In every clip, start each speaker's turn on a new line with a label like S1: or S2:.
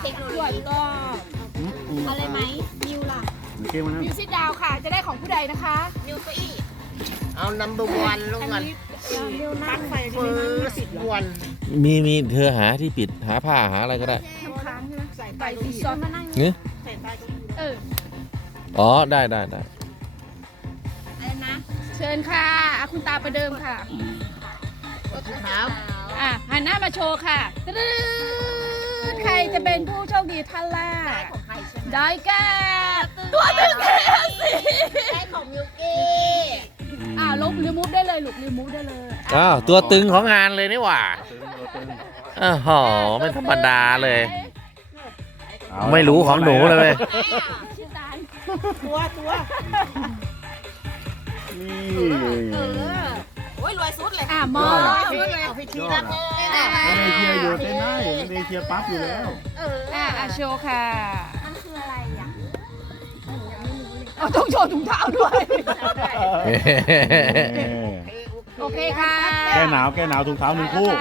S1: เทคโนโล
S2: ส่วน
S1: ยี
S2: ก็
S1: อะไรไหมมิวล่ะ
S3: เกมมันนะ
S2: มิวสิกดาวค่ะ จะได้ของผู้ใดนะคะ
S1: มิวเก้าอี้
S4: เอานัมเบอร์วันลงก่อน
S2: มิวนั่งไฟ
S4: เฟิร์สวัน
S5: มีเธอหาที่ปิดหาผ้าหาอะไรก็ได้
S2: ค้างใช่ไหมใส่ไตซีซอน
S1: มานั่ง
S5: เนื้อ
S2: เออ
S5: อ๋อได้
S1: อะไรนะ
S2: เชิญค่ะคุณตาประเดิมค่ะ
S4: ครับ
S2: หันหน้ามาโชว์ค่ะตึ๊ดใครจะเป็นผู้โชคดีท่านแรก
S1: ของใครใช่ไหม
S2: ได้แก่ตัวตึงแค่สิ
S1: ได้ของมิวกี้
S2: ลบรีมูฟได้เลยลูกรีมูฟได้เลย
S5: อ้าวตัวตึงของงานเลยนี่หว่าอ้าวหอไม่ธรรมดาเลย ไม่รู้ของหนูเลย
S2: ชื่อตาล
S3: นี่
S1: โอ้ยรวยสุดเลย
S2: มอ
S4: ชุดเลยเอาพิธีรับเลย
S3: ไม่ได้เชียร์อยู่เต้นได้ไม่ได้เชียร์ปั๊บอยู่แล้ว
S2: โชว์ค่ะ
S1: มันคืออะไรอ่ะ
S2: ต้องโชว์ถุงเท้าด้วย โอเคค่ะ
S3: แก้หนาวถุงเท้าหนึ่งคู่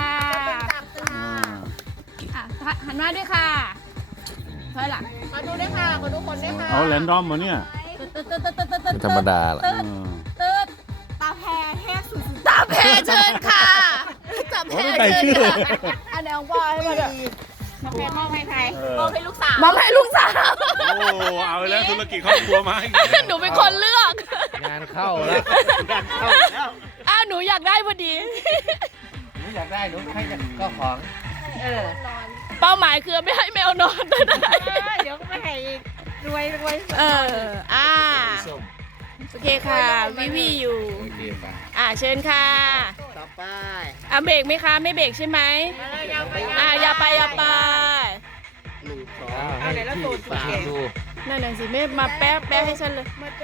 S2: หันมาด้วยค่ะถอยหลัง
S1: มาดูด้วยค่ะมาดูคนด้วยค่ะ
S3: เอาแรนดอมมาเนี่ย
S5: ไม่ธรรมดาล่ะ
S2: ตืด
S1: ตาแพรแห้สุด
S2: ตาแพรเชิญค่ะตาแพร
S3: ใส่
S2: เชิญ
S3: ชื่อ
S2: ค่ะอันไหนของพ่อให้มาด้วย
S1: มาแพรมอบให้ใครมอบให้ลูกสาว
S2: มอบให้ลูกสาว
S3: โอ้เอาแล้วธุรกิจครอบครัวมาอีก
S2: หนูเป็นคนเลือก
S5: งานเข้าแล้ว
S4: ดันเข้าแล้ว
S2: หนูอยากได้พอดี
S5: หนูอยากได้หนูให้ก็ของ
S2: เป้าหมายคือไม่ให้แมวนอนได้
S1: เดี๋ยวก็ไม่ให้อีกรวย
S2: โอเคค่ะวิอยู่
S5: โอเคไป
S2: เชิญค่ะ
S4: ต่อไป
S2: เบรกไหมคะ ไม่เบรกใช่ไหมอย่าไป
S4: 1 2
S5: เอาไหนแล้วสูตรดู
S2: นั่นน่ะสิไม่มาแป๊ะให้ฉันเลย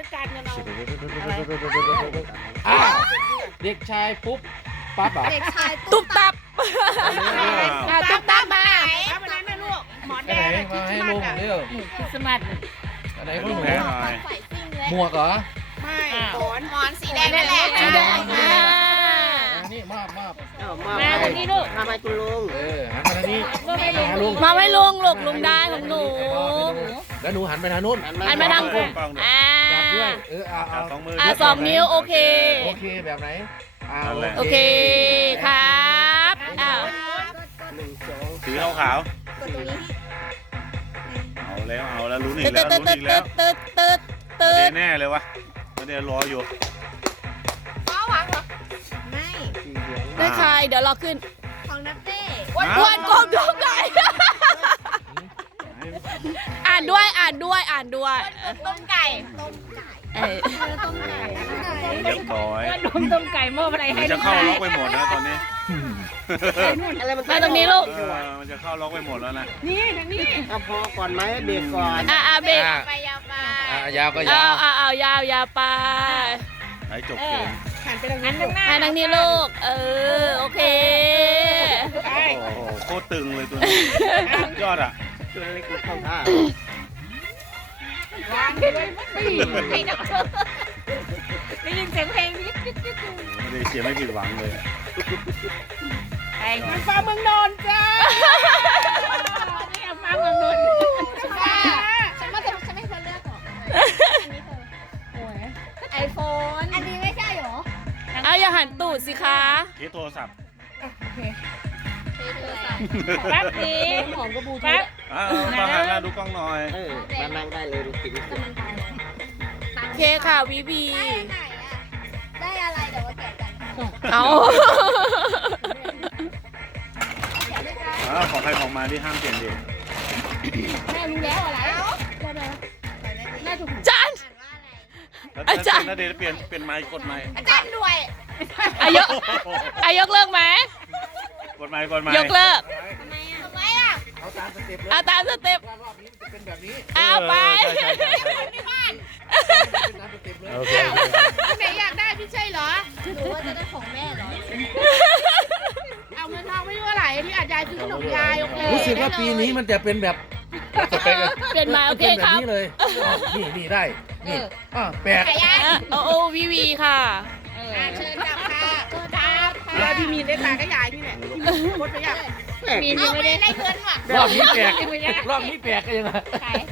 S5: เด็กชายปุ๊บปั๊บอ่ะ
S1: เด็กชาย
S2: ตุ๊บตับตุ๊บตับมา
S1: วันนั้นนะลูกหมอน
S5: ไป
S1: แด
S5: ไหน
S1: ง
S5: มาให้ลุงเร็ว
S2: คริสต์มาส
S5: อันไหนของหนู
S3: แพ้หน่อย
S1: ใส่ซิ่งเลย
S5: หมวกเหรอ
S1: ไม่หมอนสีแดงนั่นแหละ
S2: สีแดง
S5: อันนี้มอบ
S2: มาตรงนี้ลูก
S4: มาไปคุณลุง
S5: หันมาทางนี้หาลุง
S2: มาให้ลุงลูกลุงได้ของหนู
S5: แล้วหนูหันไปทางนู้น
S2: หันมาทางกู
S5: จับด้วยเอา
S3: สองมือ
S2: 2 นิ้วโอเค
S5: โอเคแบบไหน
S2: โอเคครับ
S4: 1 2
S3: สีขาว
S1: กดตรงนี้
S3: ๆเอาแล้วลุ้นอีก
S2: ตึ๊ด
S3: แล้ว
S2: ตึ๊
S3: ลุ้
S2: ด
S3: น
S2: ตึ๊
S3: อี
S2: ด
S3: กแล้
S2: ตึ๊
S3: ว
S2: ดตึ๊ดตึ๊ด
S3: แน่เลยวะเดี๋ยวรออยู่
S1: ป้าวางเหรอไม่
S2: ได้ใครเดี๋ยวรอขึ้น
S1: ของนัตเต้
S2: อ้วนกลมดวงไก่อ่านด้วย
S1: ต้มไก่
S2: เอ้ย
S1: ต้มไก่
S3: เรียบร้อย
S2: ต้มไก่หม้ออะไรให้
S3: มันจะเข้าล็อกไปหมดนะตอนนี้
S2: มาตรงนี้ลูก
S3: มันจะเข้าล็อกไปหมดแล้วนะ
S4: เอาพอก่อนไหมเบรกก่อน
S2: เบรก
S1: ไปยาวไป
S5: ยาวก็
S2: เอา
S5: ยาว
S2: ยาวไป
S3: ให้จบเกม
S2: ให้ทางนี้ลูก โอเค
S3: โอ้โหโคตรตึงเลยตัวนี้ยอดอ่ะ
S4: ตัวเล็กเข้าท่า
S1: ได้ยินเสียงเพลงนี้
S3: ไม่ได้เชียร์ไม่ผิดหวังเลย
S2: มันฟ้าเมืองนนท์จ้าเนี่ยฟ้าเมืองนนท์
S1: ฉันว่าฉันไม่ควรเลือกหรอกอันนี้เธอไอโฟนอันนี้ไม่ใช่หรอ
S2: อย่าหันตูดสิคะ
S3: เคสโทรศัพท์
S2: แป๊บนี้
S1: หอมกระบู
S2: แป๊บ
S3: ต้องหันหน้าดูกล้องหน่อย
S4: มานั่งได้เลยดูสิ
S2: โอเคค่ะวีบี
S1: ได้อะไรเดี๋ยวมาแกะกัน
S2: เอา
S3: ของใครของมาที่ห้ามเปลี่ยนเด็ก
S1: แม่รู้แล้วอะไร
S2: จาน อาจารย์
S3: ถ้าเดชเปลี่ยนไมค์กดไมค์
S1: อาจารย์ด้วย
S2: ยกเลิกไหม
S3: กดไมค์กดไมค์
S2: ยกเลิก
S1: ทำไมอ่ะ
S5: เอาตามสเต็ปเลย
S2: ตามสเต็ป
S5: รอบนี้มันจะเป็นแบบนี้
S2: ไป
S1: ที่บ้าน
S5: เป็นตามสเต็ปเลย
S3: โอเค
S1: ไหนอยากได้พี่ใช่เหรอหรือว่าจะได้ของแม่เหรอ เอาเงินทองไม่รู้อะไรที่อาจยายซื้อขนมยายโอเค
S5: รู้สึกว่าปีนี้มันจะเป็นแบบสเปกเลย
S2: เปลี่ยนมาโอเค
S5: เป็นแบ
S2: ครับ
S5: บนี้เลยนี่ได้นี่แปลก
S1: ไก่ย่าง
S2: โอ้วีค่ะ
S1: เชิญจับค่ะจับค่ะพี่มีนได้ตาก็ยายนี่แหละกดไปยัง
S2: มีนยังไม่ได้
S1: ได้เงินว่ะ
S5: รอบนี้แปลกรอบนี้แปลกก็ยังไง
S1: ใคร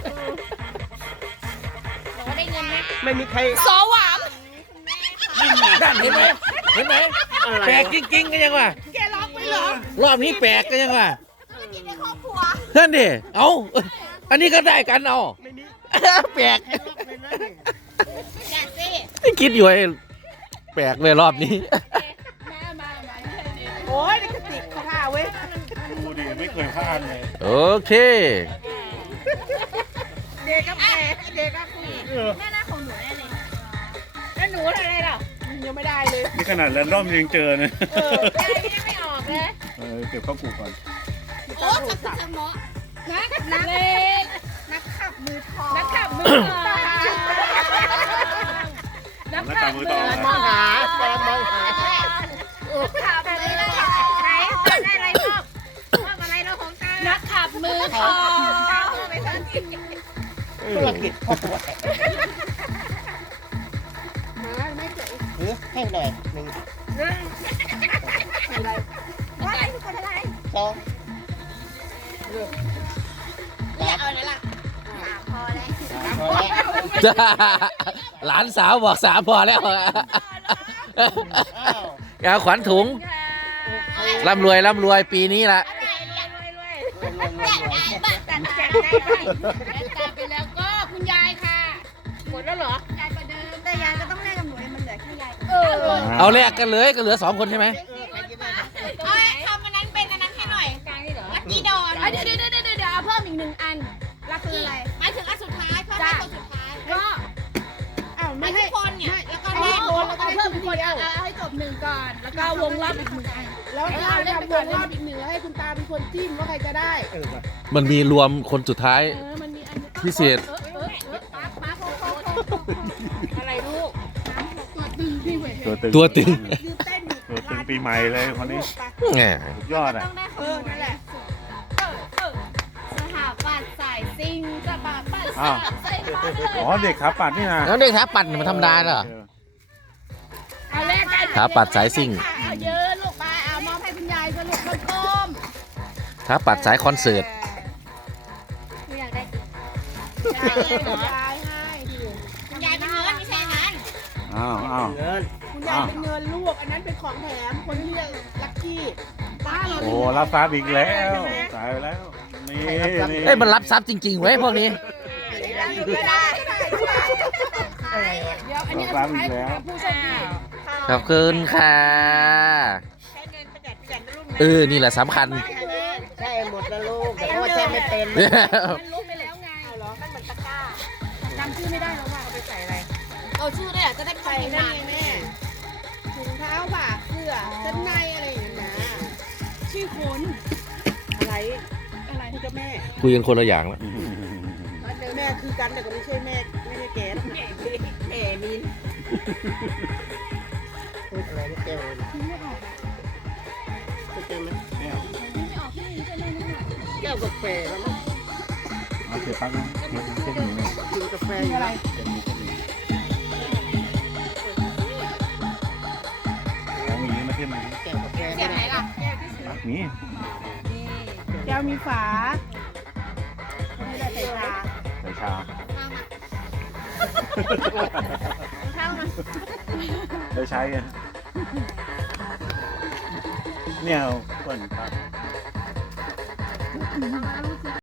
S1: บอกว่าได้เงินไหม
S4: ไม่มีใคร
S2: สอหวาม
S5: นั่นเห็นไหมเห็นไหมแปลกจริงๆก็ยังวะ
S1: แกล็อกไว้เหรอ
S5: รอบนี้แปลกก็ยังวะ
S1: กินในครอบครัว
S5: นั่นดิเอาอันนี้ก็ได้กันเอา
S4: ไม่มี
S5: แปลก
S4: ใครล็อกเลยนะนี่
S1: แกะสิ
S5: ไม่คิดอยู่ไอ้แปลกเลยรอบนี้
S1: โอ้ยนี่กระติกเขาผ้าเว้ย
S3: ดูดิไม่เคยพลาดเลย
S5: โอเค
S1: เด็กกับแม่เด็กกับคุณแม่หน้าของหนูแน่เลยแล้วหนูอะไรล่ะยังไม่ได้เลย
S3: นี่ขนาดแรนดอมยังเจอนะ
S1: ไม่ออกเลย
S3: เก็บข้าวปลูกก่อน
S1: โอ้สุดสมอนักเล็กนักขับมือทอง
S2: นักขับมือทองนัก
S3: แล้ว
S2: ขั
S3: ตา
S2: บ
S3: มื
S2: มื
S3: อ
S2: อ
S3: ต่อ
S4: มองหาแฟนมองหา
S1: ขับเลยไหนได้อะไรรอบอะไรเราของตา
S2: นักขับมือทอง
S1: ไปทั้งที่
S4: ธุรกิจครอบครัว
S1: ไม่เกิด
S4: หรือให้หน่อยหนึ่ง
S1: ว่าอะไรทุกคนอะไร
S4: สอง
S1: อยากเอาไหนล่ะพอแล้ว
S4: พอแล้ว
S5: หลานสาวบอกสามพอแล้ว
S4: อ้าว
S5: เอาขวัญถุงร่ำรวยปีนี้ละ
S1: ตัดใจไปแล้วก็คุณยายค่ะหมดแล้วเหรอยายประเดิมแต่ยายก็ต้องแลกกับหนูมันเหลือแค่ยาย
S5: เอาแลกกันเลยก็เหลือ2 คนใช่ไหม
S1: ทำอันนั้นเป็นอันนั้นให้หน่อยกลางนี่เหรอลักกี้ดอน
S2: เดี๋ยวเอาเพิ่มอีก1 อัน
S1: ลักกี้อะไรหมายถึงอันสุดท้ายเพิ่มให้คนสุดท้าย
S2: ก็
S1: ไม่ให้คนเนี่ยแล้วก็
S2: เอา
S1: แลก
S2: คนแล้วก็เพิ่มอีกคนเอาให้จบ1ก่อน แล้วก็วงรอบอีก1 อัน
S1: แล้วเราเล่นวงรอบอีกหนึ่งแล้วให้คุณตาเป็นคนจิ้มว่าใครจะได้
S5: มันมีรวมคนสุดท้าย
S2: มันมีอัน
S5: พิเศษ
S2: ป้าโค
S1: อะไรลูก
S5: ตัวตึง
S1: ยืนเต้นอยู่
S3: ตัวตึงปีใหม่เลยคนนี้
S5: แหม
S3: สุดยอดอ่ะ
S1: ต้องได้นั่นแหละสถาปัตย์สายซิงสถาปัตย์
S3: อ้าว
S1: สายฟ้าเลย
S3: อ๋อเด็กขาปัดนี่นะ
S5: แล้วเด็กท้าปั่นมันธรรมดาเหรอ
S2: เอาแรกกัน
S5: ท้าปัดสายซิ่ง
S1: เอาเยอะลูกไปเอามอบให้คุณยายก็ลูกก้ม
S5: ท้าปัดสายคอนเสิร์ต
S1: ไม่อยากได้ยายให้ดิคุณยายเป็นเงินไม่ใช่นั้น
S3: อ้าว
S4: เงิน
S1: คุณยายเป็นเงินลูกอันนั้นเป็นของแถมคนที่เรียกลัคกี้ป้าเรา
S3: โอ้รับทรัพย์อีกแล้วตายแล้ว นี่นี่
S5: เอ้ยมันรับทรัพย์จริงๆเว้ยพวกนี้
S1: ไม่ได้
S2: เดี๋ยวอันนี้
S3: รับทรัพย์อีกแล้ว
S2: ผู้โชคดี
S5: ขอบคุณค่ะนี่แหละสำคัญ
S4: ใช่หมดแล้วลูกแต่พ่อใช่ไม่เป็น
S2: มันลุกไปแล้วไง
S1: มันเหมือนตะกร้า
S2: จำชื่อไม่ได้แล้วว่า
S1: เอาไปใส่อะไรเอาชื่อได้เหรอจะได้ใส่ได้แม่ถุงเท้าบ่าเสื้อเส้นในอะไรอย่างเงี้ยนะ
S2: ชื่อคน
S1: อะไร
S2: อะไร
S1: คือกับแม่
S5: คุยกันคนละอย่างแล้ว
S1: แม่คือกันแต่ก็ไม่ใช่แม่ไม่ใช่แกนะแม่มีน
S4: พูดอะไรไม่เกี่ยวเลยพูดเกี่ยวไหม
S2: ไม่ออกที่นี่จะเล่นไม่ออก
S4: แก้วกาแฟแล้วมั้ง
S3: เอาเก็บปั๊บนะเก็บเก็บหนูเนี่ย
S4: กินกาแฟอยู่แล้ว
S3: เก็บหนูเก็บหนูเอาหมีมาเทียมหน่อยดิ
S4: แก้วกาแฟ
S1: เสียบไหนล่ะ
S3: หมี
S1: แก้วมีฝาไม่ได้ใส่ชา
S3: ใส่ชา
S1: ข้าวมา
S3: ได้ใช้ไงเนี่ยเอาเปิดครับ